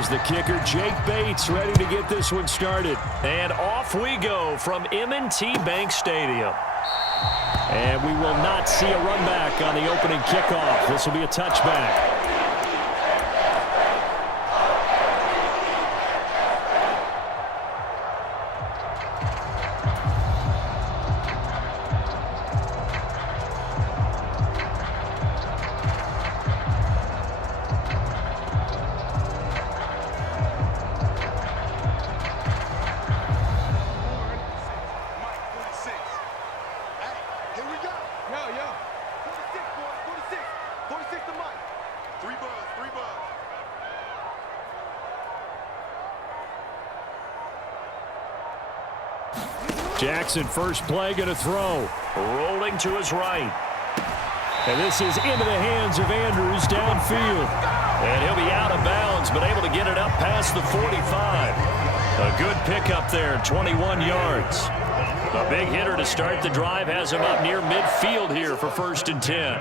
Here's the kicker, Jake Bates, ready to get this one started. And off we go from M&T Bank Stadium. And we will not see a run back on the opening kickoff. This will be a touchback. Jackson, first play, going to throw. Rolling to his right. And this is into the hands of Andrews downfield. And he'll be out of bounds, but able to get it up past the 45. A good pickup there, 21 yards. A big hitter to start the drive has him up near midfield here for 1st and 10.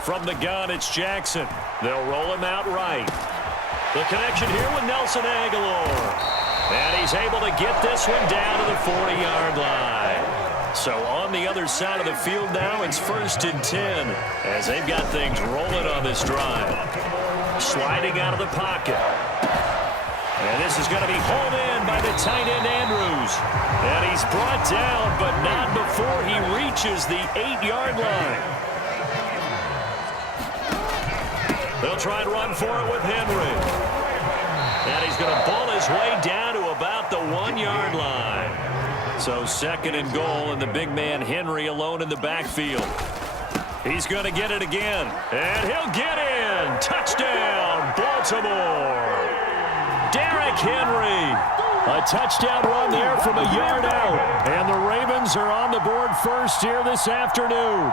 From the gun, it's Jackson. They'll roll him out right. The connection here with Nelson Aguilar. And he's able to get this one down to the 40-yard line. So on the other side of the field now, it's 1st and 10 as they've got things rolling on this drive. Sliding out of the pocket. And this is going to be hauled in by the tight end Andrews. And he's brought down, but not before he reaches the 8-yard line. They'll try and run for it with Henry. And he's going to ball his way down to about the 1-yard line. So 2nd and goal, and the big man Henry alone in the backfield. He's going to get it again. And he'll get in. Touchdown, Baltimore. Derrick Henry. A touchdown run there from a yard out. And the Ravens are on the board first here this afternoon.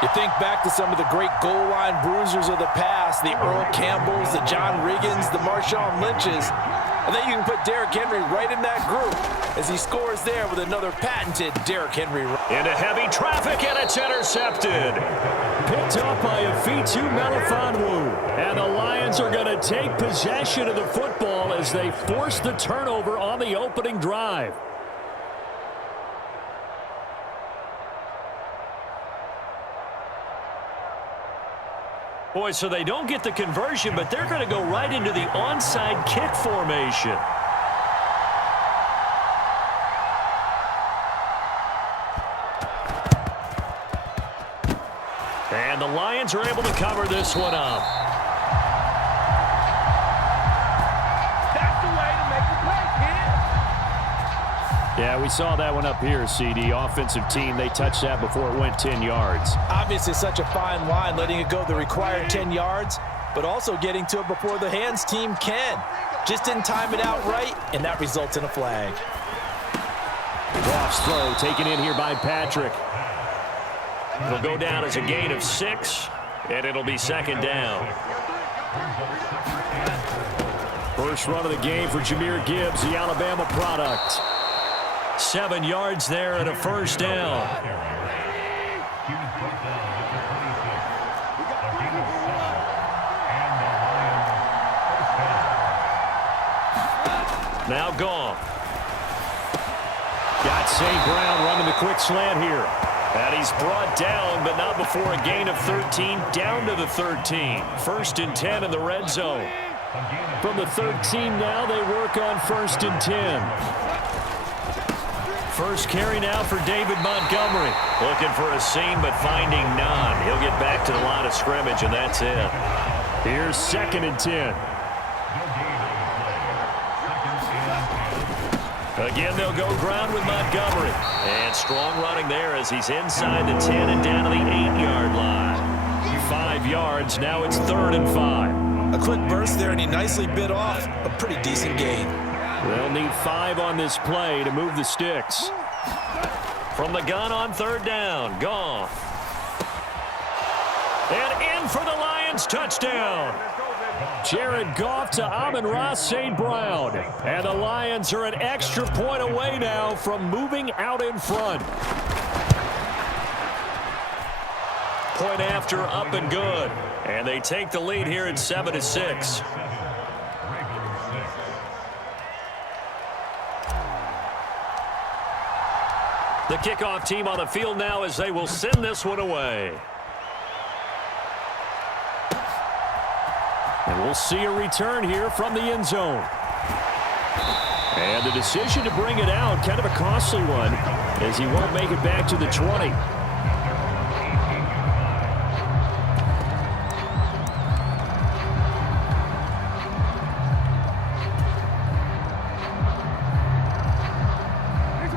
You think back to some of the great goal line bruisers of the past, the Earl Campbells, the John Riggins, the Marshawn Lynches. I think you can put Derrick Henry right in that group as he scores there with another patented Derrick Henry run. Into heavy traffic, and it's intercepted. Picked up by Afitu Melifonwu. And the Lions are going to take possession of the football as they force the turnover on the opening drive. Boy, so they don't get the conversion, but they're going to go right into the onside kick formation. And the Lions are able to cover this one up. That's the way to make the play, kid. Yeah, we saw that one up here, CD. Offensive team, they touched that before it went 10 yards. Obviously such a fine line, letting it go the required 10 yards, but also getting to it before the hands team can. Just didn't time it out right, and that results in a flag. Goff's throw taken in here by Patrick. It'll go down as a gain of 6, and it'll be 2nd down. First run of the game for Jahmyr Gibbs, the Alabama product. 7 yards there and a 1st down. Now Goff. Got St. Brown running the quick slant here. And he's brought down, but not before a gain of 13, down to the 13. 1st and 10 in the red zone. From the 13 now, they work on 1st and 10. First carry now for David Montgomery. Looking for a seam, but finding none. He'll get back to the line of scrimmage, and that's it. Here's 2nd and 10. Again, they'll go ground with Montgomery. And strong running there as he's inside the 10 and down to the 8-yard line. 5 yards, now it's 3rd and 5. A quick burst there, and he nicely bit off a pretty decent gain. They'll need 5 on this play to move the sticks. From the gun on 3rd down, Goff. And in for the Lions touchdown. Jared Goff to Amon-Ra St. Brown. And the Lions are an extra point away now from moving out in front. Point after, up and good. And they take the lead here at 7-6. The kickoff team on the field now as they will send this one away. And we'll see a return here from the end zone. And the decision to bring it out, kind of a costly one, as he won't make it back to the 20.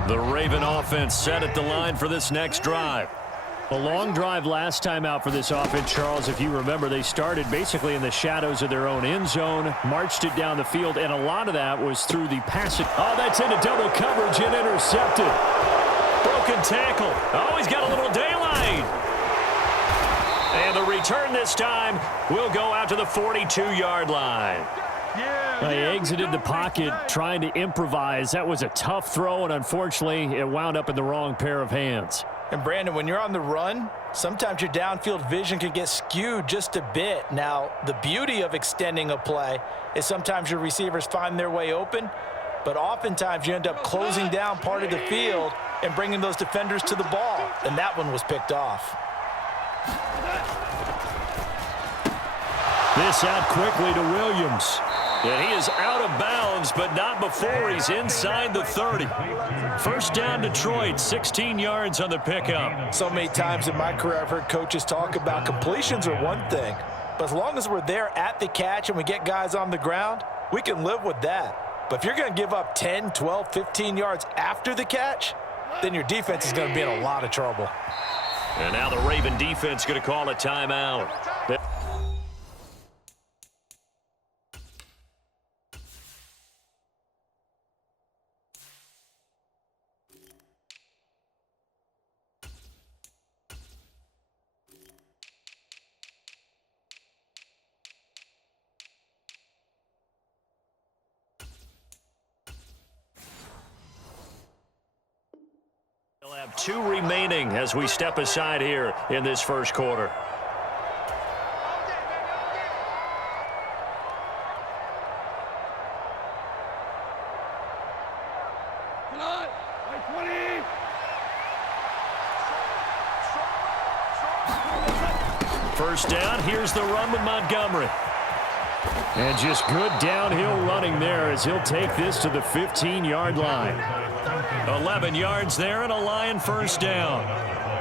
The Raven offense set at the line for this next drive. A long drive last time out for this offense, Charles. If you remember, they started basically in the shadows of their own end zone, marched it down the field, and a lot of that was through the passing. Oh, that's into double coverage and intercepted. Broken tackle. Oh, he's got a little daylight. And the return this time will go out to the 42-yard line. He exited the pocket trying to improvise. That was a tough throw, and unfortunately, it wound up in the wrong pair of hands. And Brandon, when you're on the run, sometimes your downfield vision can get skewed just a bit. Now, the beauty of extending a play is sometimes your receivers find their way open, but oftentimes you end up closing down part of the field and bringing those defenders to the ball, and that one was picked off. This out quickly to Williams. And he is out of bounds, but not before he's inside the 30. First down, Detroit, 16 yards on the pickup. So many times in my career I've heard coaches talk about completions are one thing, but as long as we're there at the catch and we get guys on the ground, we can live with that. But if you're going to give up 10, 12, 15 yards after the catch, then your defense is going to be in a lot of trouble. And now the Raven defense going to call a timeout. They'll have 2 remaining as we step aside here in this first quarter. First down, here's the run with Montgomery. And just good downhill running there as he'll take this to the 15-yard line. 11 yards there and a Lion first down.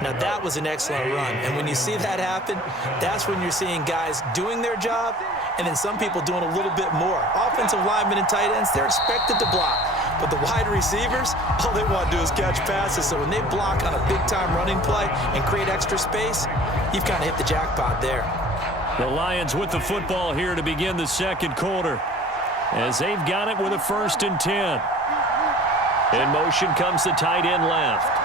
Now that was an excellent run, and when you see that happen, that's when you're seeing guys doing their job and then some people doing a little bit more. Offensive linemen and tight ends, they're expected to block, but the wide receivers, all they want to do is catch passes. So when they block on a big-time running play and create extra space, you've kind of hit the jackpot there. The Lions with the football here to begin the second quarter as they've got it with a 1st and 10. In motion comes the tight end left.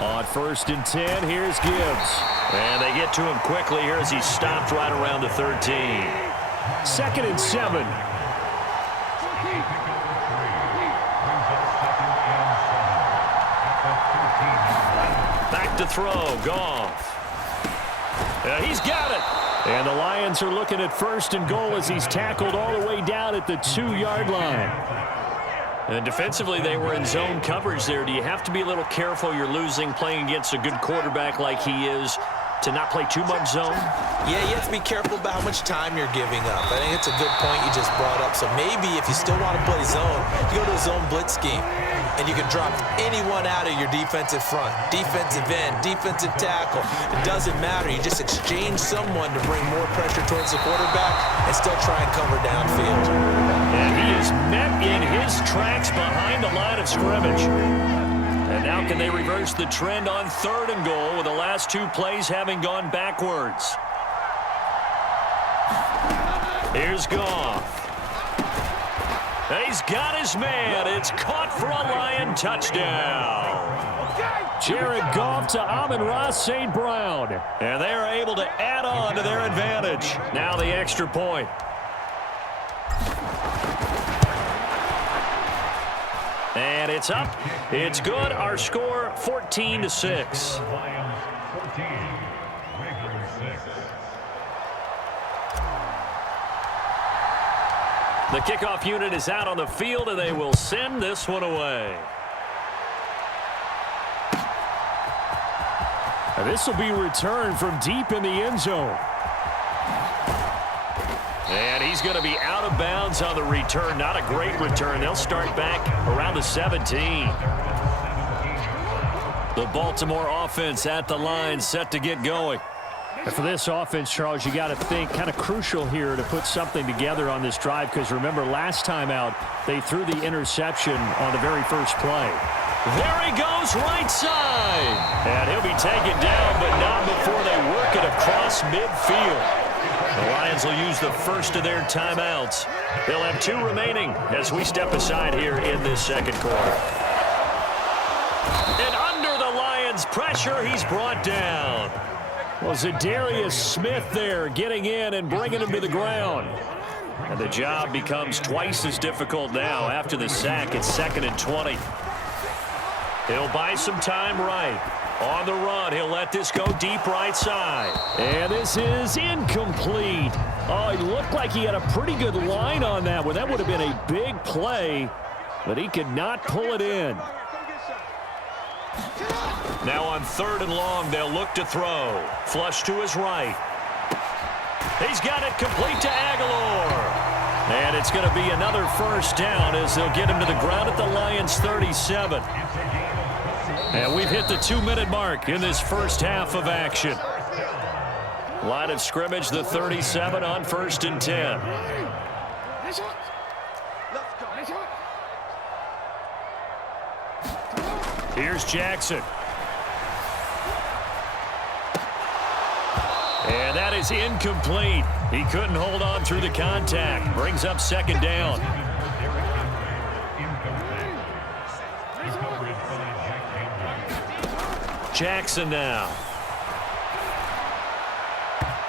On 1st and 10, here's Gibbs. And they get to him quickly here as he stopped right around the 13. 2nd and 7. Back to throw, Goff. He's got it. And the Lions are looking at 1st and goal as he's tackled all the way down at the 2-yard line. And defensively, they were in zone coverage there. Do you have to be a little careful? You're losing playing against a good quarterback like he is to not play too much zone? Yeah, you have to be careful about how much time you're giving up. I think it's a good point you just brought up. So maybe if you still want to play zone, you go to a zone blitz scheme, and you can drop anyone out of your defensive front, defensive end, defensive tackle. It doesn't matter. You just exchange someone to bring more pressure towards the quarterback and still try and cover downfield. And he is met in his tracks behind the line of scrimmage. And now can they reverse the trend on 3rd and goal with the last 2 plays having gone backwards? Here's Goff. He's got his man. It's caught for a Lion touchdown. Jared Goff to Amon-Ra St. Brown. And they are able to add on to their advantage. Now the extra point. And it's up. It's good. Our score 14-6. The kickoff unit is out on the field, and they will send this one away. And this will be returned from deep in the end zone. And he's going to be out of bounds on the return. Not a great return. They'll start back around the 17. The Baltimore offense at the line, set to get going. And for this offense, Charles, you got to think kind of crucial here to put something together on this drive, because remember last time out they threw the interception on the very first play. There he goes, right side. And he'll be taken down, but not before they work it across midfield. The Lions will use the first of their timeouts. They'll have 2 remaining as we step aside here in this second quarter. And under the Lions' pressure, he's brought down. Well, Zadarius Smith there getting in and bringing him to the ground. And the job becomes twice as difficult now after the sack. It's 2nd and 20. He'll buy some time right. On the run, he'll let this go deep right side. And this is incomplete. Oh, he looked like he had a pretty good line on that one. That would have been a big play, but he could not pull it in. Now on 3rd and long, they'll look to throw. Flush to his right. He's got it complete to Aguilar. And it's going to be another first down as they'll get him to the ground at the Lions' 37. And we've hit the 2-minute mark in this first half of action. Line of scrimmage, the 37 on 1st and 10. Here's Jackson. And that is incomplete. He couldn't hold on through the contact. Brings up 2nd down. Jackson now.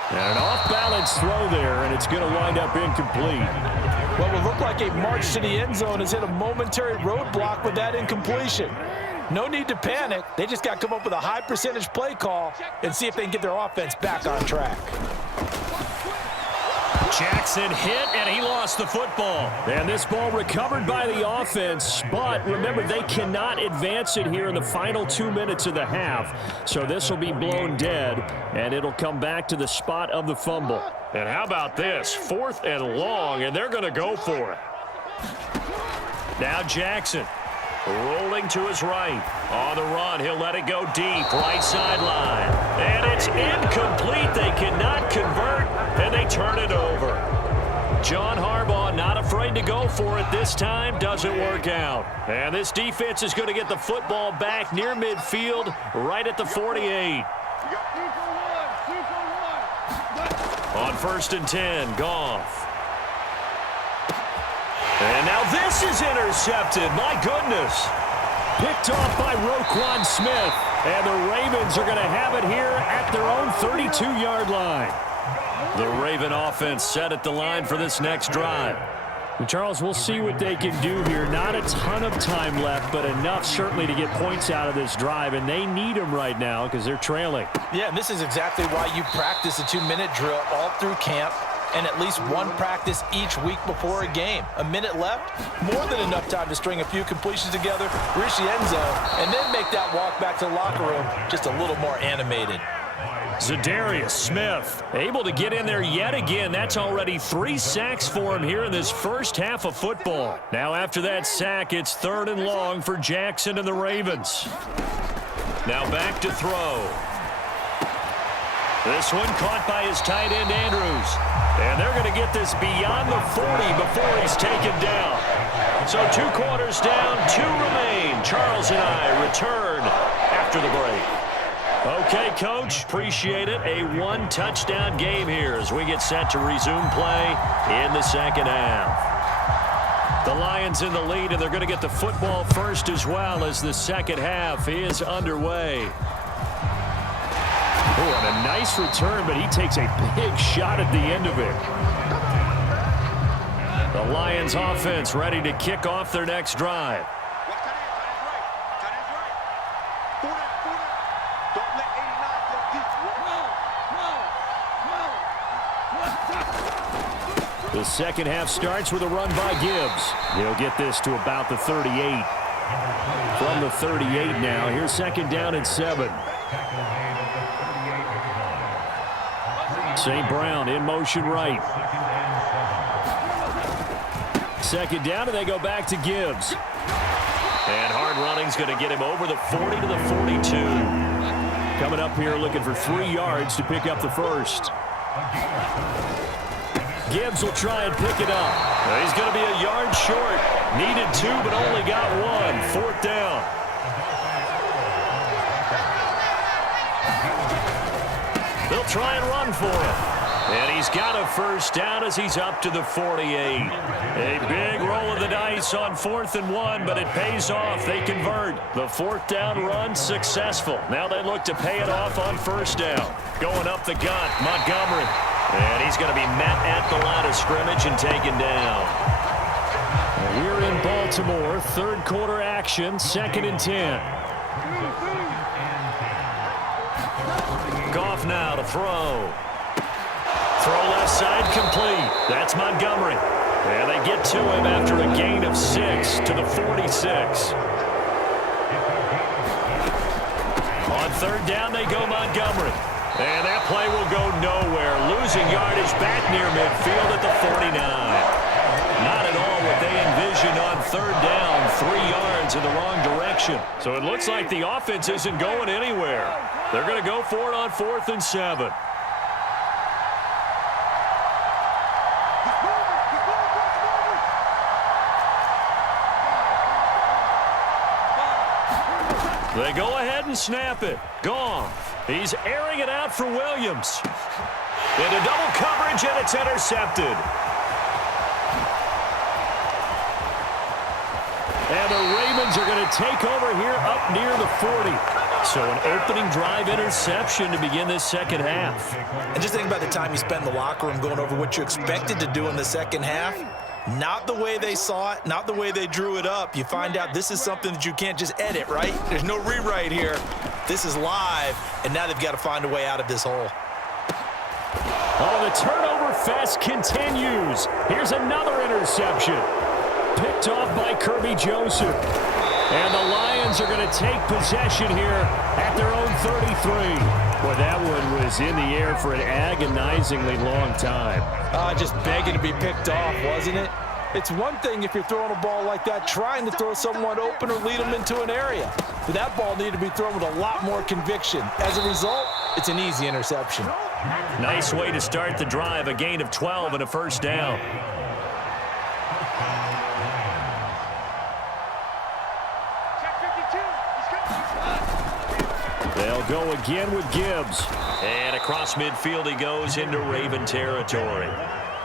And an off-balance throw there, and it's going to wind up incomplete. What will look like a march to the end zone has hit a momentary roadblock with that incompletion. No need to panic. They just got to come up with a high percentage play call and see if they can get their offense back on track. Jackson hit, and he lost the football. And this ball recovered by the offense, but remember, they cannot advance it here in the final 2 minutes of the half. So this will be blown dead, and it'll come back to the spot of the fumble. And how about this? 4th and long, and they're going to go for it. Now Jackson rolling to his right. On the run, he'll let it go deep, right sideline. And it's incomplete. They cannot convert, and they turn it over. John Harbaugh not afraid to go for it this time. Doesn't work out. And this defense is going to get the football back near midfield, right at the 48. On 1st and 10, Goff. And now this is intercepted. My goodness. Picked off by Roquan Smith. And the Ravens are going to have it here at their own 32-yard line. The Raven offense set at the line for this next drive. And Charles, we'll see what they can do here. Not a ton of time left, but enough certainly to get points out of this drive. And they need them right now because they're trailing. Yeah, and this is exactly why you practice a 2-minute drill all through camp, and at least one practice each week before a game. A minute left, more than enough time to string a few completions together, reach the end zone, and then make that walk back to the locker room just a little more animated. Zadarius Smith able to get in there yet again. That's already 3 sacks for him here in this first half of football. Now after that sack, it's 3rd and long for Jackson and the Ravens. Now back to throw. This one caught by his tight end, Andrews. And they're going to get this beyond the 40 before he's taken down. So 2 quarters down, 2 remain. Charles and I return after the break. Okay, Coach, appreciate it. A 1-touchdown game here as we get set to resume play in the second half. The Lions in the lead, and they're going to get the football first as well as the second half is underway. Oh, and a nice return, but he takes a big shot at the end of it. The Lions offense ready to kick off their next drive. The second half starts with a run by Gibbs. He'll get this to about the 38. From the 38 now, here's second down and 7. St. Brown in motion right. Second down, and they go back to Gibbs. And hard running's going to get him over the 40 to the 42. Coming up here looking for 3 yards to pick up the first. Gibbs will try and pick it up. He's going to be a yard short. Needed 2, but only got 1. Fourth down. They'll try and run for it. And he's got a first down as he's up to the 48. A big roll of the dice on 4th and 1, but it pays off. They convert. The fourth down run successful. Now they look to pay it off on first down. Going up the gut, Montgomery. And he's going to be met at the line of scrimmage and taken down. We're in Baltimore. Third quarter action, 2nd and 10. Goff now to throw. Throw left side complete. That's Montgomery. And they get to him after a gain of 6 to the 46. On third down, they go Montgomery. And that play will go nowhere. Losing yardage back near midfield at the 49. Not at all what they envisioned on third down. 3 yards in the wrong direction. So it looks like the offense isn't going anywhere. They're going to go for it on 4th and 7. They go ahead and snap it. Goff. He's airing it out for Williams. Into double coverage, and it's intercepted. And the Ravens are going to take over here up near the 40. So an opening drive interception to begin this second half. And just think about the time you spent in the locker room going over what you expected to do in the second half. Not the way they saw it, not the way they drew it up. You find out this is something that you can't just edit, right? There's no rewrite here. This is live, and now they've got to find a way out of this hole. Oh, the turnover fest continues. Here's another interception. Picked off by Kirby Joseph. And the Lions are going to take possession here at their own 33. Boy, that one was in the air for an agonizingly long time. Just begging to be picked off, wasn't it? It's one thing if you're throwing a ball like that, trying to throw someone open or lead them into an area. But that ball needed to be thrown with a lot more conviction. As a result, it's an easy interception. Nice way to start the drive, a gain of 12 and a first down. They'll go again with Gibbs. And across midfield he goes into Raven territory.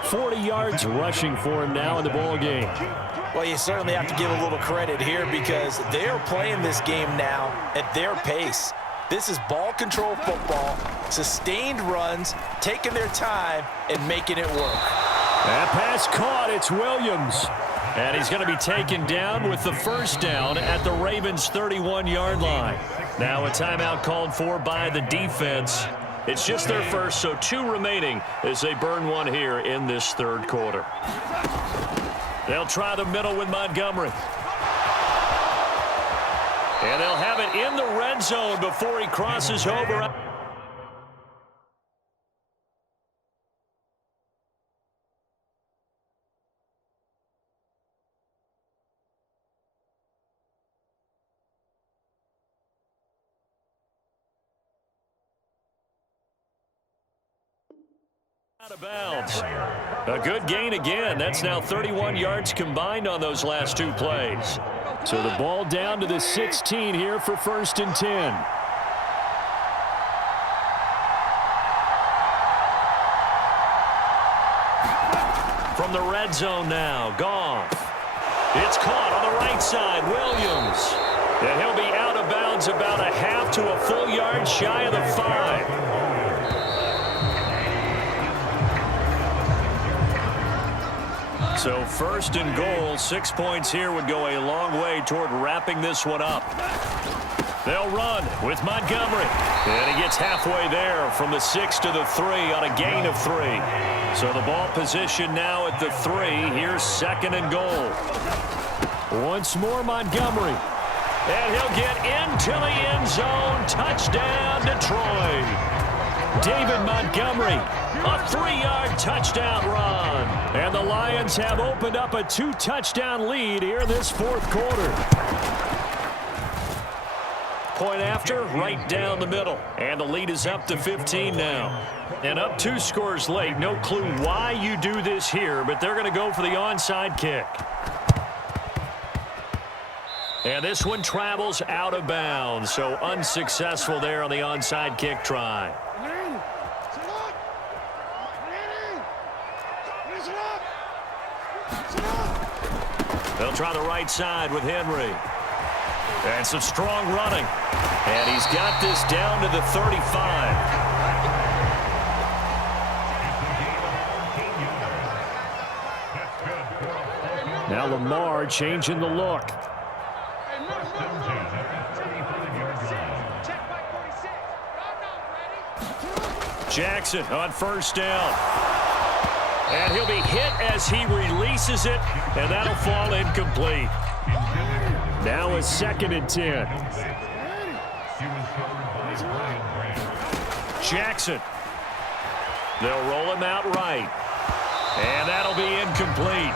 40 yards rushing for him now in the ball game. Well, you certainly have to give a little credit here because they're playing this game now at their pace. This is ball control football, sustained runs, taking their time, and making it work. That pass caught. It's Williams. And he's going to be taken down with the first down at the Ravens' 31-yard line. Now a timeout called for by the defense. It's just their first, so 2 remaining as they burn one here in this third quarter. They'll try the middle with Montgomery. And they'll have it in the red zone before he crosses over. Out of bounds. A good gain again. That's now 31 yards combined on those last 2 plays. So the ball down to the 16 here for 1st and 10. From the red zone now, Goff. It's caught on the right side. Williams. And he'll be out of bounds about a half to a full yard shy of the 5. So first and goal, 6 points here would go a long way toward wrapping this one up. They'll run with Montgomery. And he gets halfway there from the 6 to the 3 on a gain of 3. So the ball position now at the 3. Here's second and goal. Once more Montgomery. And he'll get into the end zone. Touchdown, Detroit. David Montgomery, a 3-yard touchdown run. And the Lions have opened up a 2-touchdown lead here this fourth quarter. Point after, right down the middle. And the lead is up to 15 now. And up 2 scores late. No clue why you do this here, but they're going to go for the onside kick. And this one travels out of bounds, so unsuccessful there on the onside kick try. They'll try the right side with Henry. And some strong running. And he's got this down to the 35. Now Lamar changing the look. Jackson on first down. And he'll be hit as he releases it, and that'll fall incomplete. Now it's second and 10. Jackson. They'll roll him out right. And that'll be incomplete.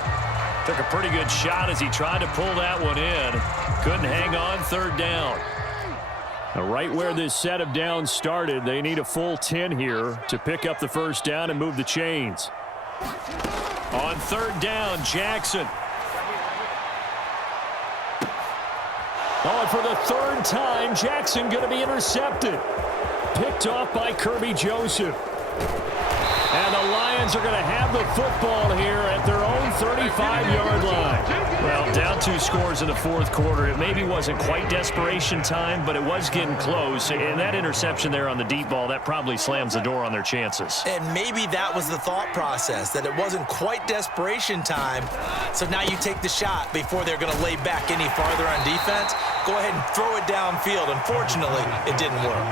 Took a pretty good shot as he tried to pull that one in. Couldn't hang on, third down. Now right where this set of downs started, they need a full 10 here to pick up the first down and move the chains. On third down, Jackson. Oh, and for the third time, Jackson going to be intercepted. Picked off by Kirby Joseph. And the Lions are going to have the football here at their own 35-yard line. Well, down 2 scores in the fourth quarter. It maybe wasn't quite desperation time, but it was getting close. And that interception there on the deep ball, that probably slams the door on their chances. And maybe that was the thought process, that it wasn't quite desperation time. So now you take the shot before they're going to lay back any farther on defense. Go ahead and throw it downfield. Unfortunately, it didn't work.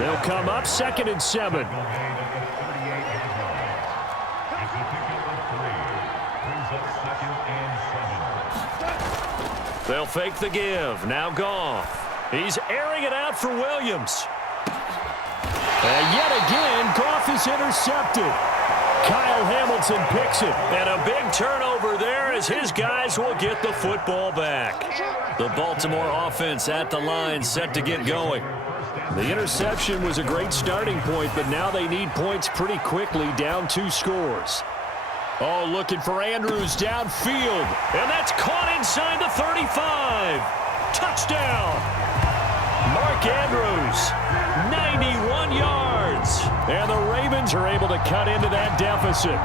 They'll come up second and 7. They'll fake the give. Now Goff. He's airing it out for Williams. And yet again, Goff is intercepted. Kyle Hamilton picks it. And a big turnover there as his guys will get the football back. The Baltimore offense at the line set to get going. The interception was a great starting point, but now they need points pretty quickly, down 2 scores. Oh, looking for Andrews downfield. And that's caught inside the 35. Touchdown. Mark Andrews, 91 yards. And the Ravens are able to cut into that deficit.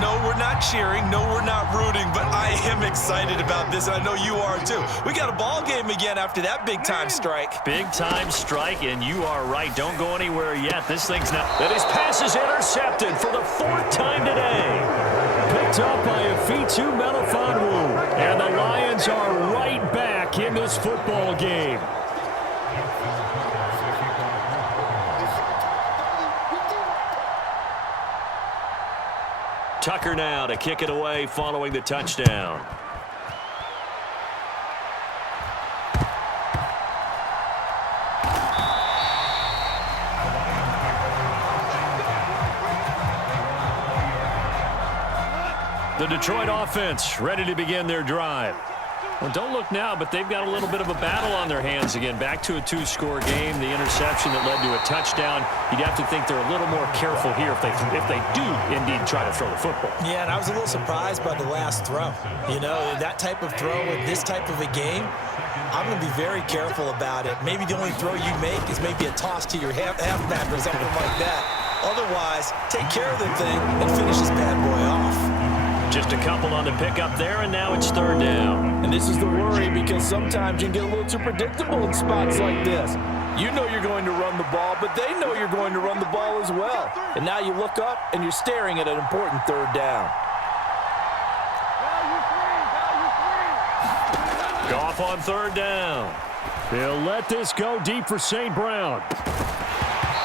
No, we're not cheering. No, we're not rooting, but I am excited about this, and I know you are too. We got a ball game again after that big-time strike. Big-time strike, and you are right. Don't go anywhere yet. This thing's not... And his pass is intercepted for the 4th time today. Picked up by Afitu Melifonwu. And the Lions are right back in this football game. Tucker now to kick it away following the touchdown. The Detroit offense ready to begin their drive. Well, don't look now, but they've got a little bit of a battle on their hands again. Back to a 2-score game. The interception that led to a touchdown. You'd have to think they're a little more careful here if they do indeed try to throw the football. Yeah, and I was a little surprised by the last throw. You know, that type of throw with this type of a game, I'm going to be very careful about it. Maybe the only throw you make is maybe a toss to your halfback or something like that. Otherwise, take care of the thing and finish this bad boy off. Just a couple on the pickup there, and now it's third down. And this is the worry because sometimes you can get a little too predictable in spots like this. You know you're going to run the ball, but they know you're going to run the ball as well. And now you look up and you're staring at an important third down. Goff on third down. They'll let this go deep for St. Brown.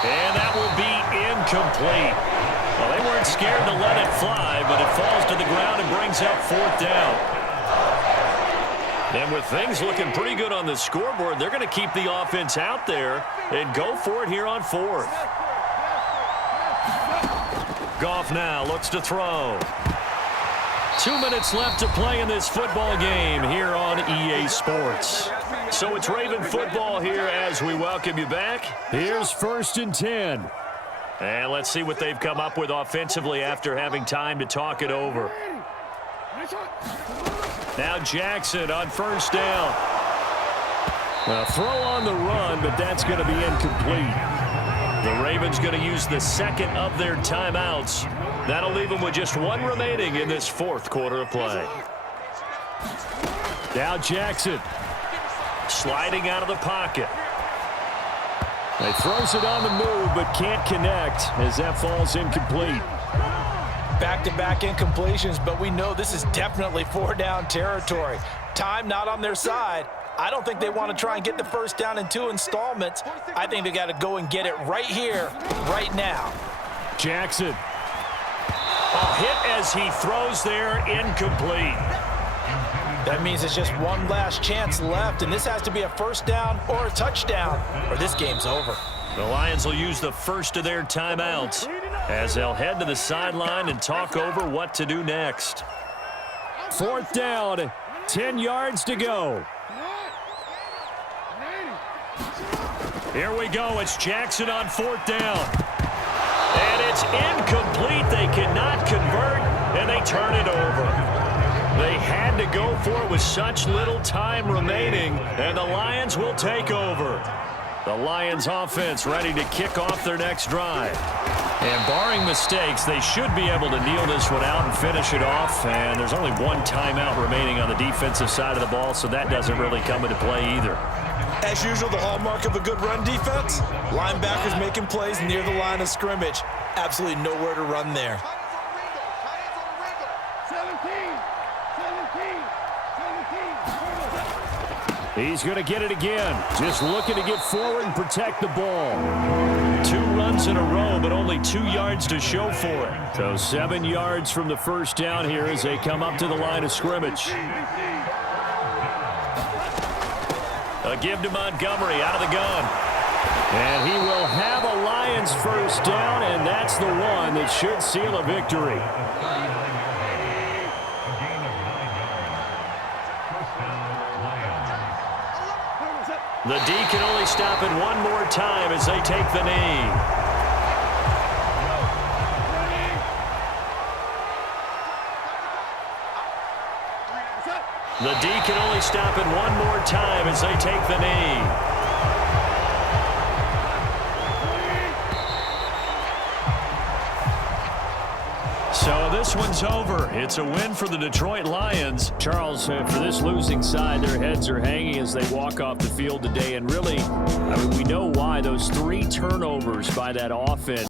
And that will be incomplete. Well, they weren't scared to let it fly, but it falls to the ground and brings up fourth down. And with things looking pretty good on the scoreboard, they're going to keep the offense out there and go for it here on fourth. Goff now looks to throw. 2 minutes left to play in this football game here on EA Sports. So it's Raven football here as we welcome you back. Here's 1st and 10. And let's see what they've come up with offensively after having time to talk it over. Now Jackson on first down. A throw on the run, but that's going to be incomplete. The Ravens going to use the second of their timeouts. That'll leave them with just one remaining in this fourth quarter of play. Now Jackson. Sliding out of the pocket. He throws it on the move, but can't connect as that falls incomplete. Back-to-back incompletions, but we know this is definitely 4-down territory. Time not on their side. I don't think they want to try and get the first down in 2 installments. I think they got to go and get it right here, right now. Jackson. A hit as he throws there, incomplete. That means it's just one last chance left, and this has to be a first down or a touchdown, or this game's over. The Lions will use the first of their timeouts as they'll head to the sideline and talk over what to do next. 4th down, 10 yards to go. Here we go. It's Jackson on 4th down. And it's incomplete. They cannot convert, and they turn it over. They had to go for it with such little time remaining, and the Lions will take over. The Lions offense ready to kick off their next drive. And barring mistakes, they should be able to kneel this one out and finish it off. And there's only one timeout remaining on the defensive side of the ball, so that doesn't really come into play either. As usual, the hallmark of a good run defense, linebackers making plays near the line of scrimmage. Absolutely nowhere to run there. He's going to get it again. Just looking to get forward and protect the ball. 2 runs in a row, but only 2 yards to show for it. So 7 yards from the first down here as they come up to the line of scrimmage. A give to Montgomery out of the gun. And he will have a Lions first down, and that's the one that should seal a victory. The D can only stop it one more time as they take the knee. The D can only stop it one more time as they take the knee. So this one's over. It's a win for the Detroit Lions. Charles, for this losing side, their heads are hanging as they walk off the field today. And really, I mean, we know why. Those 3 turnovers by that offense.